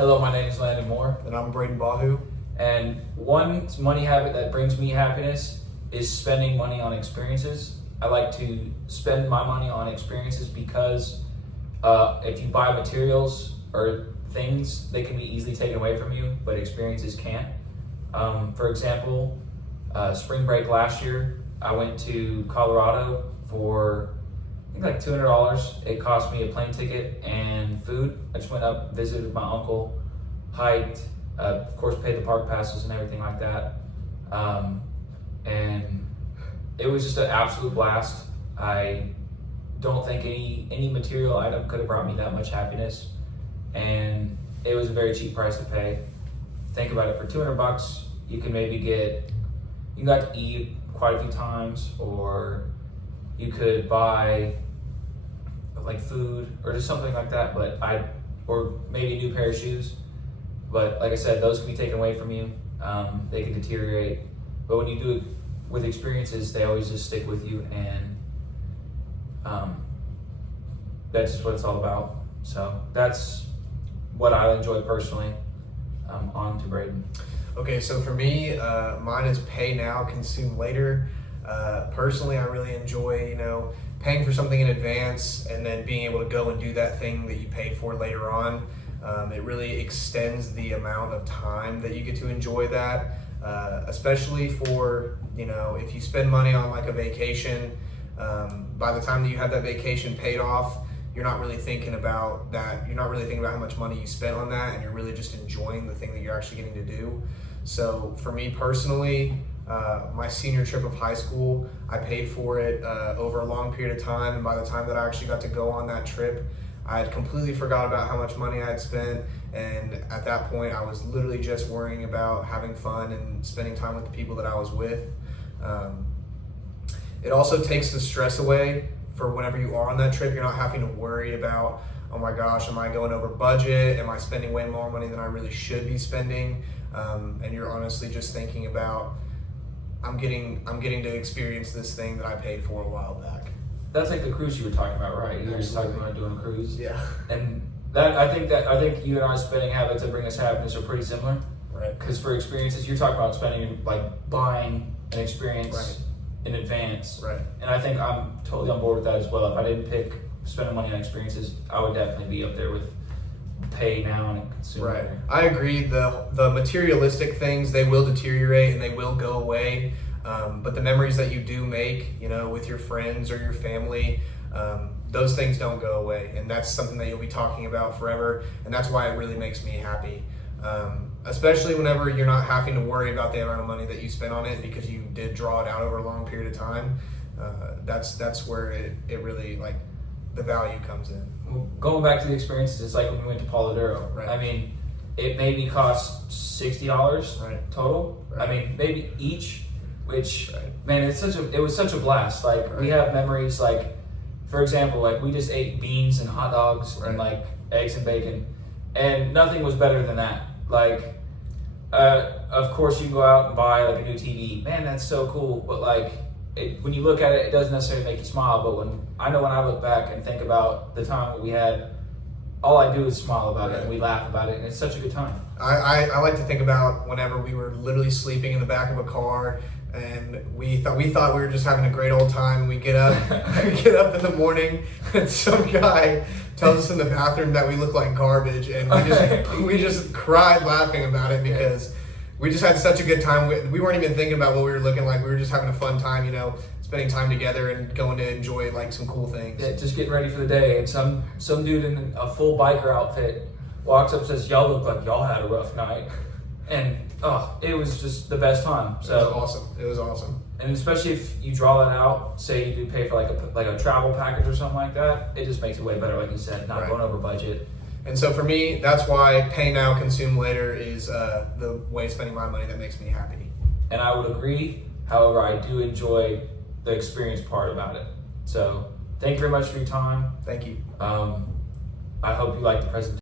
Hello, my name is Landen Moore. And I'm Brayden Bahou. And one money habit that brings me happiness is spending money on experiences. I like to spend my money on experiences because if you buy materials or things, they can be easily taken away from you, but experiences can't. For example, spring break last year, I went to Colorado for I think like $200. It cost me a plane ticket and food. I just went up, visited my uncle, hiked, of course paid the park passes and everything like that. And it was just an absolute blast. I don't think any material item could have brought me that much happiness. And it was a very cheap price to pay. Think about it, for $200, you can maybe you got to eat quite a few times, or you could buy like food or just something like that, or maybe a new pair of shoes. But like I said, those can be taken away from you. They can deteriorate. But when you do it with experiences, they always just stick with you, and that's just what it's all about. So that's what I enjoy personally. On to Brayden. Okay, so for me, mine is pay now, consume later. Personally, I really enjoy, paying for something in advance and then being able to go and do that thing that you paid for later on. It really extends the amount of time that you get to enjoy that, especially for, if you spend money on like a vacation, by the time that you have that vacation paid off, you're not really thinking about that. You're not really thinking about how much money you spent on that, and you're really just enjoying the thing that you're actually getting to do. So for me personally, my senior trip of high school, I paid for it over a long period of time, and by the time that I actually got to go on that trip, I had completely forgot about how much money I had spent, and at that point I was literally just worrying about having fun and spending time with the people that I was with. It also takes the stress away for whenever you are on that trip. You're not having to worry about, oh my gosh, am I going over budget? Am I spending way more money than I really should be spending? And you're honestly just thinking about, I'm getting to experience this thing that I paid for a while back. That's like the cruise you were talking about, right? You were just talking about doing a cruise. Yeah. And I think you and I's spending habits that bring us happiness are pretty similar. Right. Because for experiences, you're talking about spending, like buying an experience. Right. In advance. Right. And I think I'm totally on board with that as well. If I didn't pick spending money on experiences, I would definitely be up there with pay now and consume Right. later. I agree. The materialistic things, they will deteriorate and they will go away. But the memories that you do make, with your friends or your family, those things don't go away. And that's something that you'll be talking about forever. And that's why it really makes me happy. Especially whenever you're not having to worry about the amount of money that you spent on it because you did draw it out over a long period of time. That's where it really, like, the value comes in. Well, going back to the experiences, it's like when we went to Polidoro. Right. I mean, it maybe cost $60 Right. total. Right. I mean, maybe each, which, Right. man, it was such a blast. Like, we have memories, like, for example, like we just ate beans and hot dogs and like eggs and bacon, and nothing was better than that. Like, of course you can go out and buy like a new TV. Man, that's so cool. But like, when you look at it, it doesn't necessarily make you smile. But when I look back and think about the time that we had, all I do is smile about it, and we laugh about it, and it's such a good time. I like to think about whenever we were literally sleeping in the back of a car, and we thought we were just having a great old time. We get up, in the morning, and some guy tells us in the bathroom that we look like garbage, and we just cried laughing about it because we just had such a good time. We weren't even thinking about what we were looking like. We were just having a fun time, spending time together and going to enjoy like some cool things. Yeah, just getting ready for the day, and some dude in a full biker outfit walks up and says, "Y'all look like y'all had a rough night," and it was just the best time. So It was awesome. And especially if you draw that out, say you do pay for like a travel package or something like that, it just makes it way better, like you said, not going over budget. And so for me, that's why pay now, consume later is the way of spending my money that makes me happy. And I would agree. However, I do enjoy the experience part about it. So thank you very much for your time. Thank you. I hope you like the presentation.